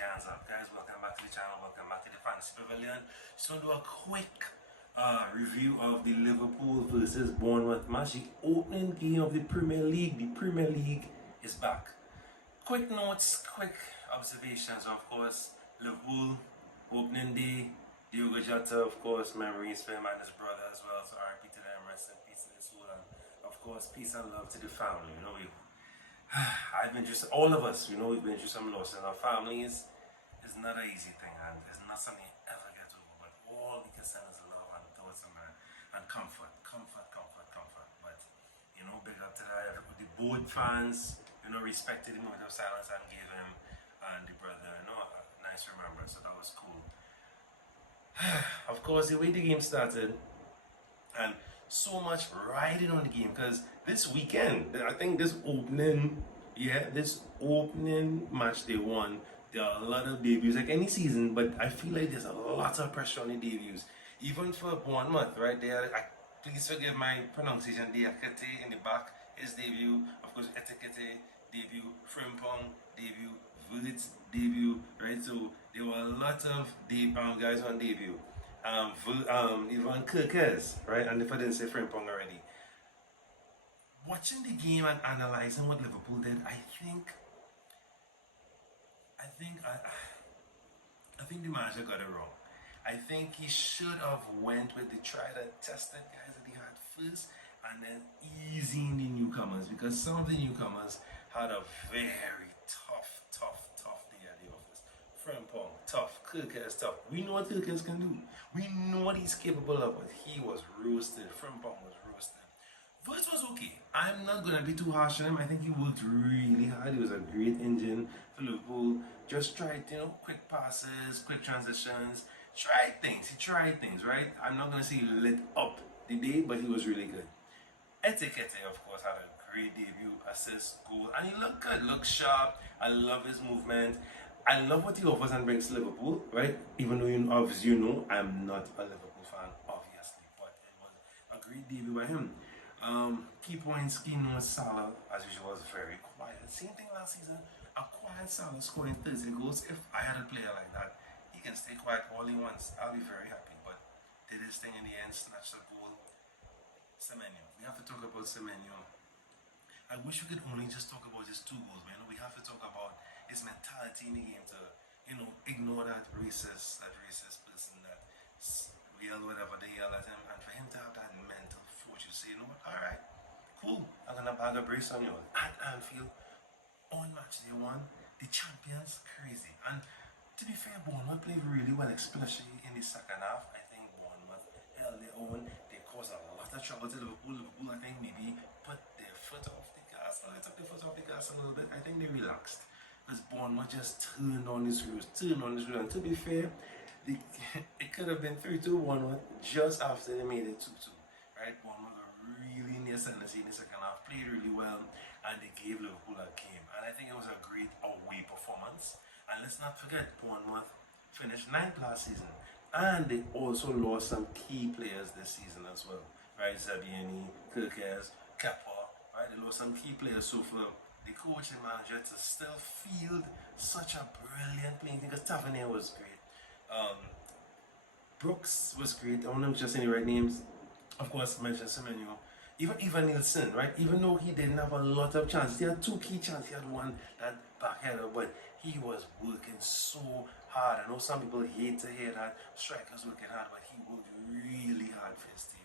hands up, guys. Welcome back to the channel. Welcome back to the Fantasy Pavilion. Just want to do a quick review of the Liverpool versus Bournemouth match, the opening game of the Premier League. The Premier League is back. Quick notes, quick observations. Of course, Liverpool opening day. Diogo Jota, of course, memories for him and his brother as well. So RIP to them, rest in peace to the soul, and of course, peace and love to the family. I've been through, all of us, we've been through some loss in our families. It's not an easy thing, and it's not something you ever get over. But all we can send is love and thoughts and comfort. But big up to the both fans, respected the moment of silence and gave him and the brother, a nice remembrance. So that was cool. Of course, the way the game started, and so much riding on the game, because this weekend, I think this opening match they won, there are a lot of debuts, like any season, but I feel like there's a lot of pressure on the debuts. Even for Bournemouth, right there, please forgive my pronunciation, Diakite in the back, his debut, of course, Etikete debut, Frimpong debut, Wurtz debut, right? So there were a lot of guys on debut. Even Kirkes, right? And if I didn't say Frimpong already. Watching the game and analyzing what Liverpool did, I think the manager got it wrong. I think he should have went with the tried and tested guys that he had first, and then easing the newcomers, because some of the newcomers had a very tough day at the office. Frimpong, tough. Kirkes, tough. We know what Kirkes can do. We know what he's capable of, but he was roasted. Frimpong was roasted. Wurtz was okay. I'm not going to be too harsh on him. I think he worked really hard. He was a great engine for Liverpool. Just tried, quick passes, quick transitions. He tried things, right? I'm not going to say he lit up the day, but he was really good. Etikete, of course, had a great debut, assist, goal, and he looked good, looked sharp. I love his movement. I love what he offers and brings to Liverpool, right? Even though obviously I'm not a Liverpool fan, obviously, but it was a great debut by him. Key points, Salah, as usual, was very quiet. Same thing last season, a quiet Salah scoring 30 goals. If I had a player like that, he can stay quiet all he wants. I'll be very happy, but did his thing in the end, snatched the goal. Semenyo, we have to talk about Semenyo. I wish we could only just talk about his 2 goals, but we have to talk about his mentality in the game to, ignore that racist person that yell whatever they yell at him, and for him to have that mental fortune, say, alright, cool, I'm gonna bag a brace on you. At Anfield, on match day 1, the champions, crazy. And to be fair, Bournemouth played really well, especially in the second half. I think Bournemouth held their own. They caused a lot of trouble to Liverpool. Liverpool, I think, maybe put their foot off the gas. They took their foot off the gas a little bit. I think they relaxed, because Bournemouth just turned on the screws. And to be fair, it could have been 3-2 Bournemouth just after they made it 2-2. Right? Bournemouth were really near ascendancy in the second half, played really well, and they gave Liverpool a game. And I think it was a great away performance. And let's not forget, Bournemouth finished 9th last season, and they also lost some key players this season as well, right? Zabiani, Kirkes, Kepa, right? They lost some key players. So for the coach and manager to still field such a brilliant playing team, because Tavernier was great, Brooks was great. I want to just say the right names. Of course, mention Semenyo. Even Nielsen, right? Even though he didn't have a lot of chances, he had 2 key chances. He had one that backheader, but he was working so hard. I know some people hate to hear that strikers working hard, but he worked really hard for his team.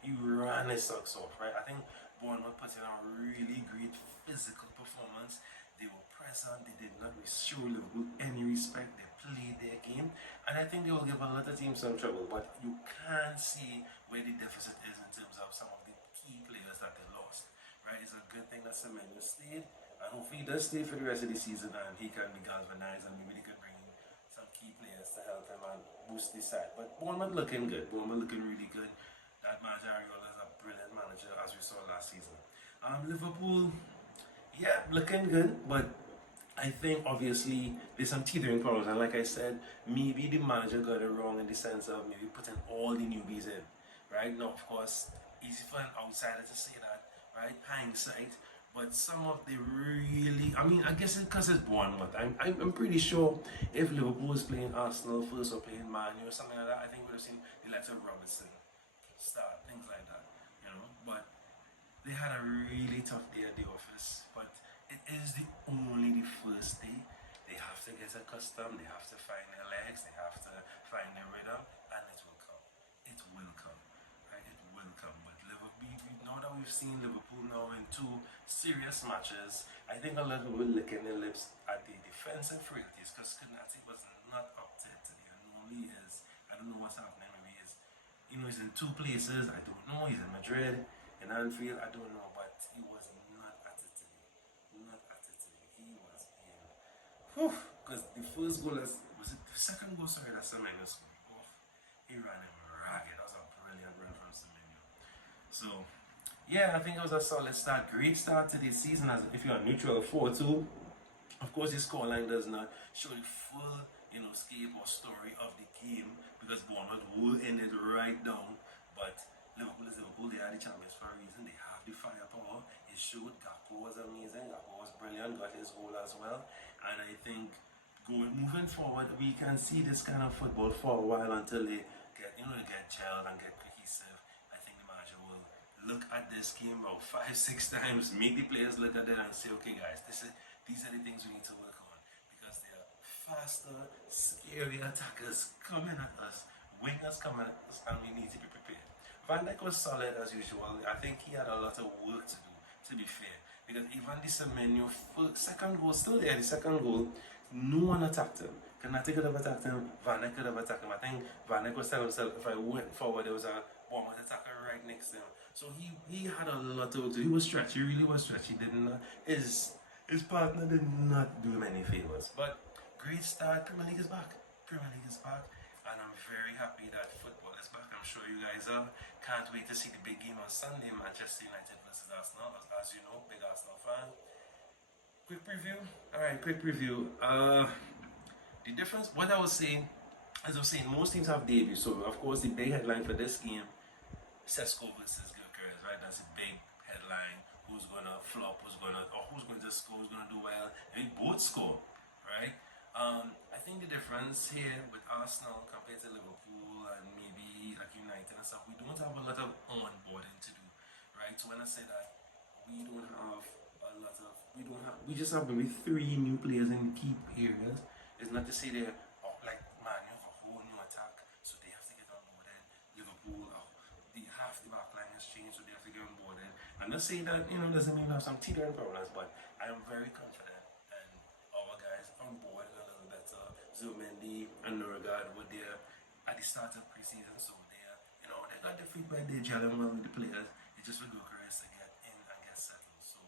He ran his socks off, right? I think Bournemouth put in a really great physical performance. They were present. They did not show Liverpool any respect. They played their game, and I think they will give a lot of teams some trouble. But you can see where the deficit is in terms of some of the key players that they lost. Right? It's a good thing that Semenyo stayed, and hopefully he does stay for the rest of the season, and he can be galvanized, and maybe they could bring in some key players to help him and boost the side. But Bournemouth looking good. Bournemouth looking really good. That manager Jarrod is a brilliant manager, as we saw last season. Liverpool, yeah, looking good, but I think obviously there's some teetering problems, and like I said, maybe the manager got it wrong in the sense of maybe putting all the newbies in, right? Now, of course, easy for an outsider to say that, right? Hindsight, But some of the really, I mean, I guess it's because it's Bournemouth. I'm pretty sure if Liverpool was playing Arsenal first or playing Man U or something like that, I think we'd have seen the likes of Robertson start, things like that, you know. But they had a really tough day at the office. But it is only the first day. They have to get accustomed, they have to find their legs, they have to find their rhythm, and it will come. It will come. Right? It will come. But Liverpool, now that we've seen Liverpool now in two serious matches, I think a lot of people licking their lips at the defensive frailties because Konate was not up to it today. And normally is. I don't know what's happening. Maybe he's in two places. I don't know. He's in Madrid, in Anfield. I don't know, but he was not at it today. Not at it today. He was in. Because the first goal was it the second goal? Sorry, that Semenyo scored. Oh, he ran him ragged. That was a brilliant run from Semenyo. So yeah, I think it was a solid start. Great start to the season as if you're neutral 4-2. Of course, the scoreline does not show the full, scape or story of the game because Bournemouth will end it right down. But Liverpool is Liverpool. They are the champions for a reason. They have the firepower. It showed. Gakpo was amazing. Gakpo was brilliant. Got his goal as well. And I think moving forward, we can see this kind of football for a while until they get gelled and get cohesive. I think the manager will look at this game about 5-6 times, make the players look at it and say, okay guys, these are the things we need to work on because they are faster, scary attackers coming at us, wingers coming at us, and we need to be prepared. Van Dijk was solid as usual. I think he had a lot of work to do, to be fair, because even the Semenyo second goal still there. The second goal, no one attacked him. Konate could have attacked him. Van Dijk could have attacked him. I think Van Dijk was telling himself, if I went forward, there was a Bournemouth attacker right next to him. So he had a lot to do. He was stretched. He really was stretched. He did not. His partner did not do him any favors. But great start. Premier League is back. Premier League is back, and I'm very happy that football is back. I'm sure you guys are. Can't wait to see the big game on Sunday, Manchester United versus Arsenal. As you know, big Arsenal fan. Quick preview. All right, quick preview. The difference. What I was saying, as I was saying, most teams have debuts. So of course, the big headline for this game, Sesko versus Gyökeres, right? That's a big headline. Who's gonna flop? Who's going to score? Who's gonna do well? I mean, both score, right? I think the difference here with Arsenal compared to Liverpool and maybe like United and stuff, we don't have a lot of onboarding to do, right? So when I say that, we just have maybe 3 new players in key areas. It's not to say they're like Man U have a whole new attack, so they have to get on board. Liverpool, half the back line has changed, so they have to get on board. I'm not saying that doesn't mean we have some teetering problems, but I am very confident, and our guys on board a little better. Zumendi and Jarrod were there at the start of preseason, so they got their feet wet, they're gelling well with the players. It's just for Gyökeres to get in and get settled. So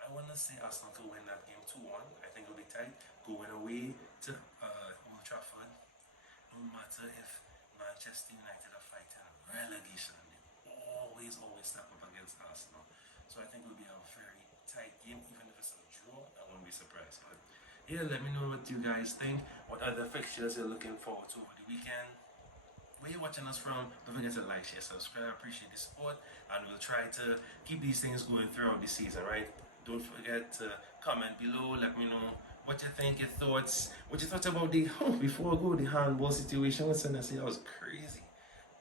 I want to see Arsenal to win that game 2-1. I think it'll be tight. Going away to Old Trafford, no matter if Manchester United are fighting relegation, they always step up against Arsenal. So I think it'll be a very tight game, even if it's a draw. I won't be surprised. But yeah, let me know what you guys think. What other fixtures you're looking forward to over the weekend. Where you're watching us from, don't forget to like, share, subscribe. I appreciate the support, and we'll try to keep these things going throughout the season, right? Don't forget to comment below. Let me know what you think, your thoughts. What you thought about before I go, the handball situation with Tennessee. That was crazy.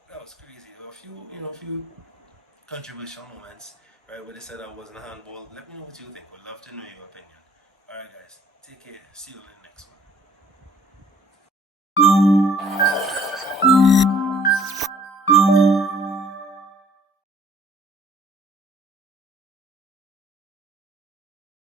There were a few controversial moments, right, where they said I wasn't a handball. Let me know what you think. Would love to know your opinion. Alright guys, take care. See you in the next one.